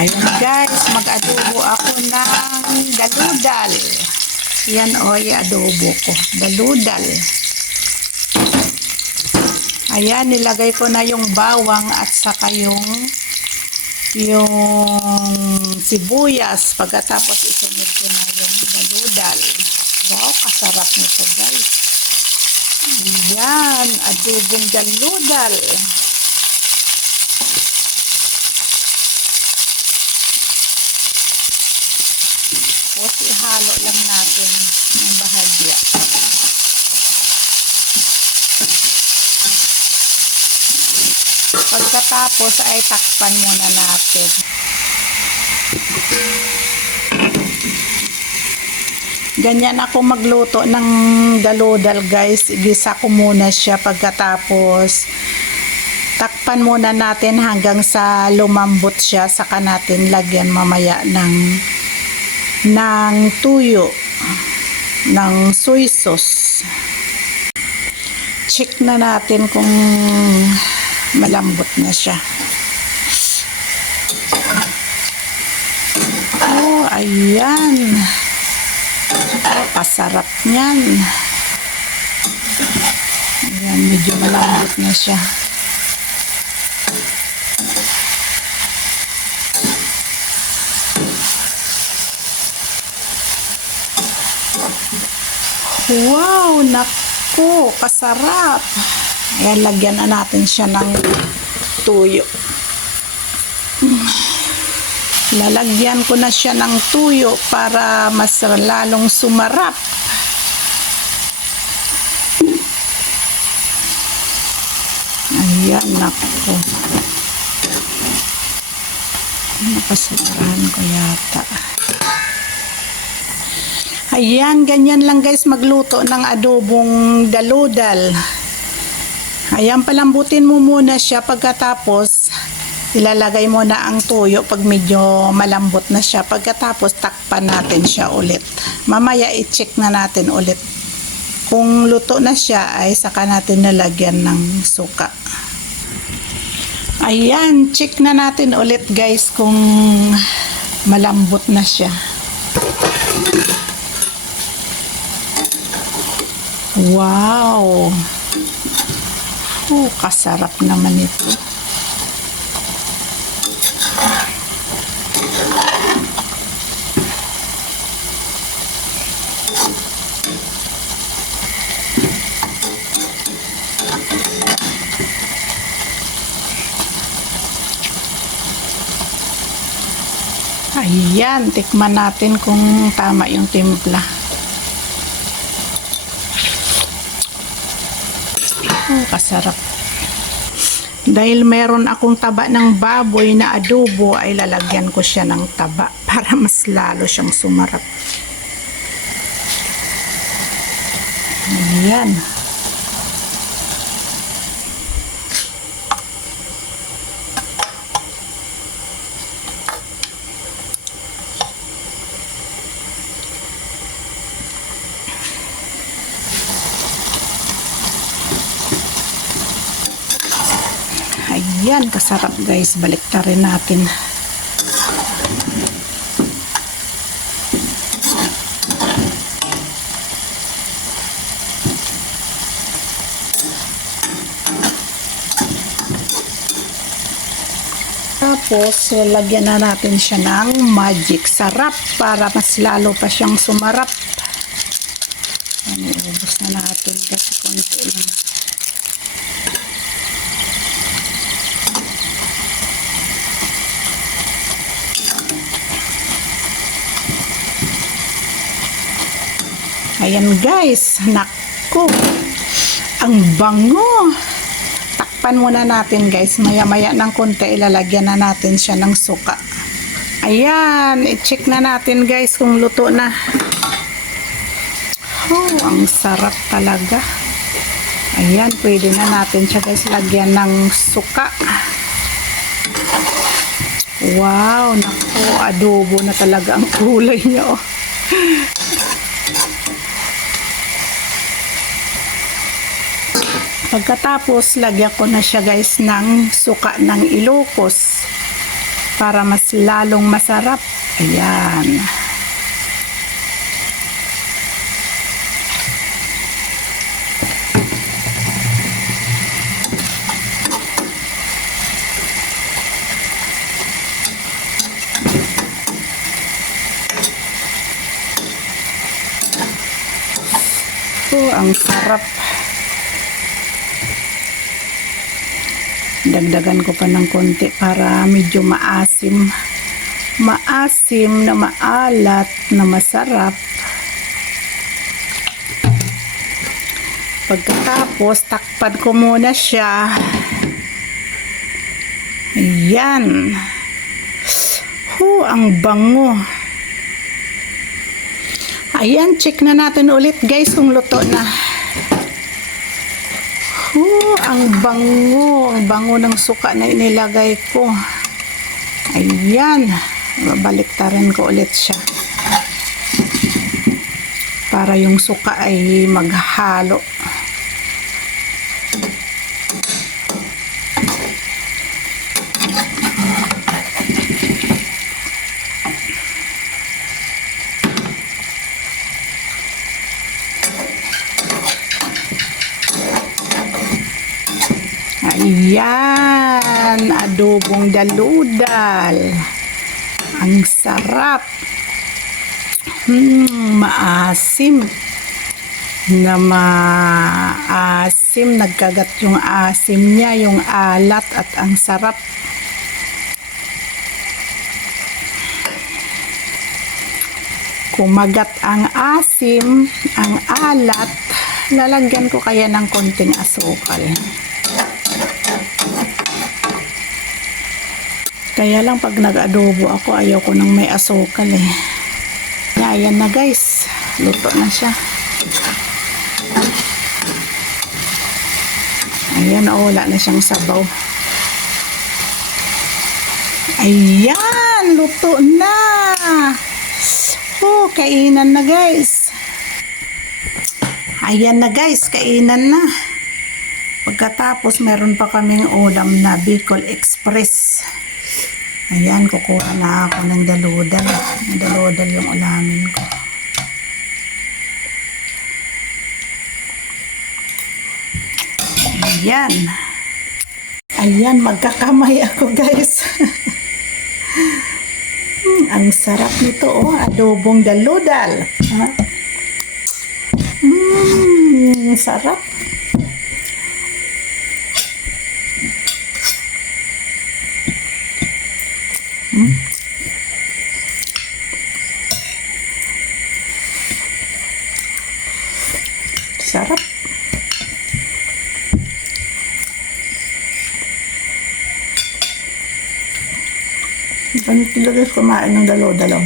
Ayan guys, mag-adobo ako ng daludal. Yan o, i-adobo ko. Daludal. Ayan, nilagay ko na yung bawang at saka yung sibuyas. Pagkatapos isunod ko na yung daludal. Wow, kasarap nito guys. Ayan, adobong daludal. Tapos ihalo lang natin ng bahagya. Pagkatapos ay takpan muna natin. Ganyan ako magluto ng daludal guys. Igisa ko muna siya, pagkatapos takpan muna natin hanggang sa lumambot siya, saka natin lagyan mamaya ng tuyo, ng soy sauce. Check na natin kung malambot na siya. Oh, ayan. Oh, pasarap niyan. Ayan, medyo malambot na siya. Wow, naku, kasarap. Ayan, lagyan na natin siya ng tuyo. Lalagyan ko na siya ng tuyo para mas lalong sumarap. Ayan, naku. Napasarahan ko yata. Ayan, ganyan lang guys magluto ng adobong daludal. Ayan, palambutin mo muna siya, pagkatapos ilalagay mo na ang tuyo pag medyo malambot na siya. Pagkatapos takpan natin siya ulit. Mamaya i-check na natin ulit. Kung luto na siya ay saka natin nalagyan ng suka. Ayan, check na natin ulit guys kung malambot na siya. Wow! Oh, kasarap naman ito. Ayan, tikman natin kung tama yung timpla. Oh, kasarap. Dahil meron akong taba ng baboy na adobo, ay lalagyan ko siya ng taba para mas lalo siyang sumarap. Ayan. Ayan, kasarap guys. Baliktarin natin. Tapos, lalagyan na natin siya ng magic sarap para mas lalo pa siyang sumarap. Ubus na natin kasi konti lang. Ayan guys, naku, ang bango. Takpan muna natin guys, maya-maya ng konti ilalagyan na natin siya ng suka. Ayan, i-check na natin guys kung luto na. Oh, ang sarap talaga. Ayan, pwede na natin siya guys lagyan ng suka. Wow, naku, adobo na talaga ang kulay niya. Oh. Pagkatapos, lagyan ko na siya guys ng suka ng Ilocos. para mas lalong masarap. Ayan. Ang sarap. Dagdagan ko pa ng konti para medyo maasim. Maasim na maalat na masarap. Pagkatapos, takpan ko muna siya. Ayan. Ang bango. Ayan, check na natin ulit guys kung luto na. Ang bango ng suka na inilagay ko. Ayan, babaliktarin ko ulit siya. Para yung suka ay maghalo. Ayan, adobong daludal. Ang sarap. Maasim. Maasim. Nagkagat yung asim niya, yung alat at ang sarap. Kumagat ang asim, ang alat, lalagyan ko kaya ng konting asukal. Kaya lang pag nag-adobo ako, ayaw ko nang may asukal eh. Ayan na guys, luto na siya. Ayan, wala na siyang sabaw. Ayan, luto na. Kainan na guys. Ayan na guys, kainan na. Pagkatapos, meron pa kaming ulam na Bicol Express. Ayan, kukuha na ako ng daludal. Daludal yung ulamin ko. Ayan. Ayan, magkakamay ako guys. Ang sarap nito, adobong daludal. Sarap. Sarap. Ganito guys, kumain ng dalaw-dalaw.